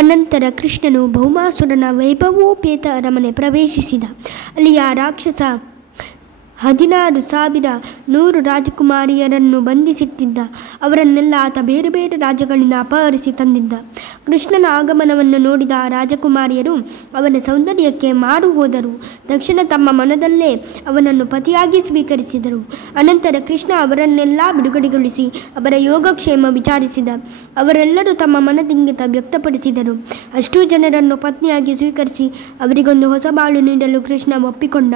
ಅನಂತರ ಕೃಷ್ಣನು ಭೌಮಾಸುರನ ವೈಭವೋಪೇತ ಅರಮನೆ ಪ್ರವೇಶಿಸಿದ. ಅಲ್ಲಿ ಆ ರಾಕ್ಷಸ 16,100 ರಾಜಕುಮಾರಿಯರನ್ನು ಬಂಧಿಸಿಟ್ಟಿದ್ದ. ಅವರನ್ನೆಲ್ಲ ಆತ ಬೇರೆ ಬೇರೆ ರಾಜ್ಯಗಳಿಂದ ಅಪಹರಿಸಿ ತಂದಿದ್ದ. ಕೃಷ್ಣನ ಆಗಮನವನ್ನು ನೋಡಿದ ಆ ರಾಜಕುಮಾರಿಯರು ಅವನ ಸೌಂದರ್ಯಕ್ಕೆ ಮಾರು ಹೋದರು. ತಕ್ಷಣ ತಮ್ಮ ಮನದಲ್ಲೇ ಅವನನ್ನು ಪತಿಯಾಗಿ ಸ್ವೀಕರಿಸಿದರು. ಅನಂತರ ಕೃಷ್ಣ ಅವರನ್ನೆಲ್ಲ ಬಿಡುಗಡೆಗೊಳಿಸಿ ಅವರ ಯೋಗಕ್ಷೇಮ ವಿಚಾರಿಸಿದ. ಅವರೆಲ್ಲರೂ ತಮ್ಮ ಮನದಿಂಗಿತ ವ್ಯಕ್ತಪಡಿಸಿದರು. ಅಷ್ಟೂ ಜನರನ್ನು ಪತ್ನಿಯಾಗಿ ಸ್ವೀಕರಿಸಿ ಅವರಿಗೊಂದು ಹೊಸ ಬಾಳು ನೀಡಲು ಕೃಷ್ಣ ಒಪ್ಪಿಕೊಂಡ.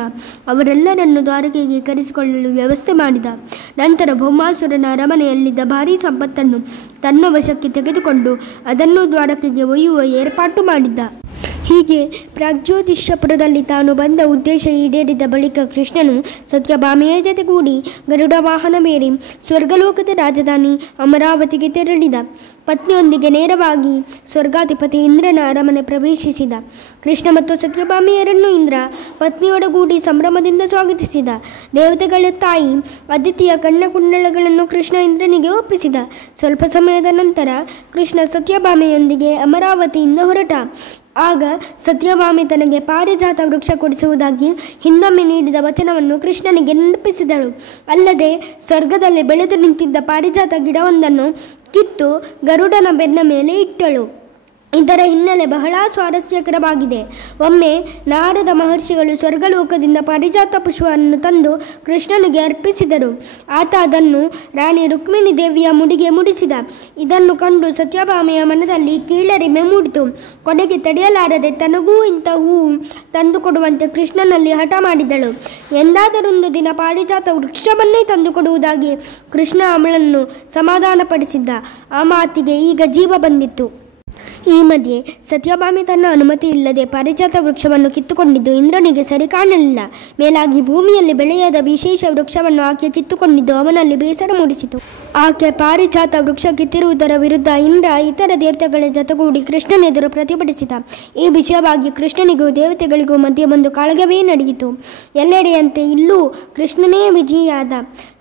ಅವರೆಲ್ಲರನ್ನು ದ್ವಾರಕೆಗೆ ಕರೆಸಿಕೊಳ್ಳಲು ವ್ಯವಸ್ಥೆ ಮಾಡಿದ. ನಂತರ ಭೌಮಾಸುರನ ಅರಮನೆಯಲ್ಲಿದ್ದ ಭಾರೀ ಸಂಪತ್ತನ್ನು ತನ್ನ ವಶಕ್ಕೆ ತೆಗೆದುಕೊಂಡು ಅದನ್ನು ದ್ವಾರಕೆಗೆ ಒಯ್ಯುವ ಏರ್ಪಾಟು ಮಾಡಿದ್ದ. ಹೀಗೆ ಪ್ರಾಗ್ಜ್ಯೋತಿಷಪುರದಲ್ಲಿ ತಾನು ಬಂದ ಉದ್ದೇಶ ಈಡೇರಿದ ಬಳಿಕ ಕೃಷ್ಣನು ಸತ್ಯಭಾಮೆಯ ಜೊತೆಗೂಡಿ ಗರುಡ ವಾಹನವೇರಿ ಸ್ವರ್ಗಲೋಕದ ರಾಜಧಾನಿ ಅಮರಾವತಿಗೆ ತೆರಳಿದ. ಪತ್ನಿಯೊಂದಿಗೆ ನೇರವಾಗಿ ಸ್ವರ್ಗಾಧಿಪತಿ ಇಂದ್ರನ ಅರಮನೆ ಪ್ರವೇಶಿಸಿದ. ಕೃಷ್ಣ ಮತ್ತು ಸತ್ಯಭಾಮೆಯರನ್ನು ಇಂದ್ರ ಪತ್ನಿಯೊಡಗೂಡಿ ಸಂಭ್ರಮದಿಂದ ಸ್ವಾಗತಿಸಿದ. ದೇವತೆಗಳ ತಾಯಿ ಅದಿತಿಯ ಕಣ್ಣಕುಂಡಲಗಳನ್ನು ಕೃಷ್ಣ ಇಂದ್ರನಿಗೆ ಒಪ್ಪಿಸಿದ. ಸ್ವಲ್ಪ ಸಮಯದ ನಂತರ ಕೃಷ್ಣ ಸತ್ಯಭಾಮೆಯೊಂದಿಗೆ ಅಮರಾವತಿಯಿಂದ ಹೊರಟ. ಆಗ ಸತ್ಯಭಾಮೆ ತನಗೆ ಪಾರಿಜಾತ ವೃಕ್ಷ ಕೊಡಿಸುವುದಾಗಿ ಹಿಂದೊಮ್ಮೆ ನೀಡಿದ ವಚನವನ್ನು ಕೃಷ್ಣನಿಗೆ ನೆನಪಿಸಿದಳು. ಅಲ್ಲದೆ ಸ್ವರ್ಗದಲ್ಲಿ ಬೆಳೆದು ನಿಂತಿದ್ದ ಪಾರಿಜಾತ ಗಿಡವೊಂದನ್ನು ಕಿತ್ತು ಗರುಡನ ಬೆನ್ನ ಮೇಲೆ ಇಟ್ಟಳು. ಇದರ ಹಿನ್ನೆಲೆ ಬಹಳ ಸ್ವಾರಸ್ಯಕರವಾಗಿದೆ. ಒಮ್ಮೆ ನಾರದ ಮಹರ್ಷಿಗಳು ಸ್ವರ್ಗಲೋಕದಿಂದ ಪಾರಿಜಾತ ಪುಷ್ಪವನ್ನು ತಂದು ಕೃಷ್ಣನಿಗೆ ಅರ್ಪಿಸಿದರು. ಆತ ಅದನ್ನು ರಾಣಿ ರುಕ್ಮಿಣಿ ದೇವಿಯ ಮುಡಿಗೆ ಮುಡಿಸಿದ. ಇದನ್ನು ಕಂಡು ಸತ್ಯಭಾಮೆಯ ಮನದಲ್ಲಿ ಕೀಳರಿಮೆ ಮೂಡಿತು. ಕೊನೆಗೆ ತಡೆಯಲಾರದೆ ತನಗೂ ಇಂಥ ಹೂವು ತಂದುಕೊಡುವಂತೆ ಕೃಷ್ಣನಲ್ಲಿ ಹಠ ಮಾಡಿದಳು. ಎಂದಾದರೊಂದು ದಿನ ಪಾರಿಜಾತ ವೃಕ್ಷವನ್ನೇ ತಂದುಕೊಡುವುದಾಗಿ ಕೃಷ್ಣ ಅವಳನ್ನು ಸಮಾಧಾನಪಡಿಸಿದ್ದ. ಆ ಮಾತಿಗೆ ಈಗ ಜೀವ ಬಂದಿತ್ತು. ಈ ಮಧ್ಯೆ ಸತ್ಯಭಾಮೆ ತನ್ನ ಅನುಮತಿ ಇಲ್ಲದೆ ಪಾರಿಜಾತ ವೃಕ್ಷವನ್ನು ಕಿತ್ತುಕೊಂಡಿದ್ದು ಇಂದ್ರನಿಗೆ ಸರಿ ಕಾಣಲಿಲ್ಲ. ಮೇಲಾಗಿ ಭೂಮಿಯಲ್ಲಿ ಬೆಳೆಯದ ವಿಶೇಷ ವೃಕ್ಷವನ್ನು ಆಕೆ ಕಿತ್ತುಕೊಂಡಿದ್ದು ಅವನಲ್ಲಿ ಬೇಸರ ಮೂಡಿಸಿತು. ಆಕೆ ಪಾರಿಜಾತ ವೃಕ್ಷ ಕಿತ್ತಿರುವುದರ ವಿರುದ್ಧ ಇಂದ್ರ ಇತರ ದೇವತೆಗಳ ಜೊತೆಗೂಡಿ ಕೃಷ್ಣನೆದುರು ಪ್ರತಿಭಟಿಸಿದ. ಈ ವಿಷಯವಾಗಿ ಕೃಷ್ಣನಿಗೂ ದೇವತೆಗಳಿಗೂ ಮಧ್ಯೆ ಒಂದು ಕಾಳಗವೇ ನಡೆಯಿತು. ಎಲ್ಲೆಡೆಯಂತೆ ಇಲ್ಲೂ ಕೃಷ್ಣನೇ ವಿಜಯಿಯಾದ.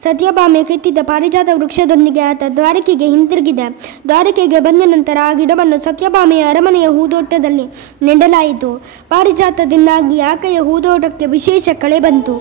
ಸತ್ಯಭಾಮೆ ಕಿತ್ತಿದ್ದ ಪಾರಿಜಾತ ವೃಕ್ಷದೊಂದಿಗೆ ಆತ ದ್ವಾರಕೆಗೆ ಹಿಂತಿರುಗಿದ. ದ್ವಾರಕೆಗೆ ಬಂದ ನಂತರ ಆ ಗಿಡವನ್ನು ಸತ್ಯಭಾಮೆಯ ಅರಮನೆಯ ಹೂದೋಟದಲ್ಲಿ ನೆಡಲಾಯಿತು. ಪಾರಿಜಾತದಿಂದಾಗಿ ಆಕೆಯ ಹೂದೋಟಕ್ಕೆ ವಿಶೇಷ ಕಳೆ ಬಂತು.